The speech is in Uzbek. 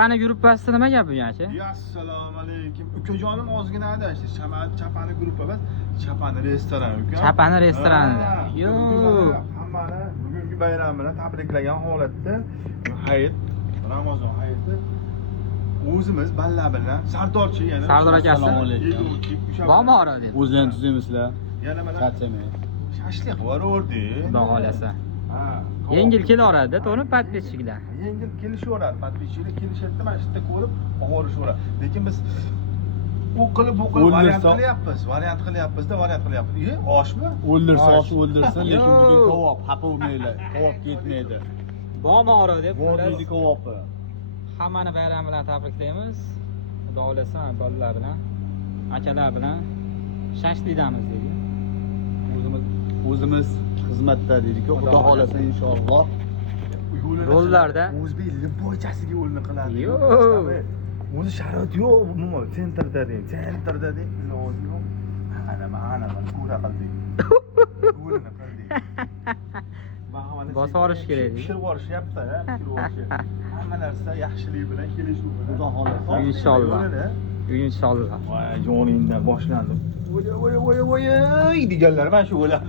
Chapani gruppasida nima gap bu aka? Assalomu alaykum. Ukajonim ozginada işte Chapani gruppa emas, Chapani restoran uka. Chapani restoranida. Yo. Hammani bugungi bayram bilan tabriklagan holatda hayit, Ramazon hayiti o'zimiz balla bilan Sardorchi yana Sardor akasi. Assalomu alaykum. Bormi ora deb. O'zlaringiz tuzaymizlar. Yana mana Charchamay. shashlik vordi. Xudo xolasa. Ha. Yengil kelaveradi, to'g'ri podpesчиklar. Yengil kelishaveradi, podpesчиklar kelishadi, mana shu yerda ko'rib ovorishaveradi. Lekin biz u qilib variant qilyapmiz-da, variant qilyapmiz. Oshmi? O'ldirsa osh o'ldirsin, lekin bugun kabob, xafa bo'lmanglar. Kabob ketmaydi. Bormi ora deb. Vodiyni kabobi. Hammani bayram bilan tabriklaymiz. Xudo xolasa bolalar bilan, akalar bilan shashlikdamiz deydi. O'zimiz xizmatda deydik-ku, xudo xolasa inshaalloh. Rollarda o'zbek liboychasiga yo'lni qiladi. Yo'q. O'zi sharoit yo'q, umuman sentrda deng, iloji yo'q. Mana ko'ra qildik. Yo'lini qildik. Bosib olish kerak. Pishirib olishyapti, pishirib olish. Hamma narsa yaxshilik bilan kelishuv bilan. Xudo xolasa. Inshaalloh. Inshaalloh. Voy, joningdan boshlandi. Voy deganlar mana shu o'ladi.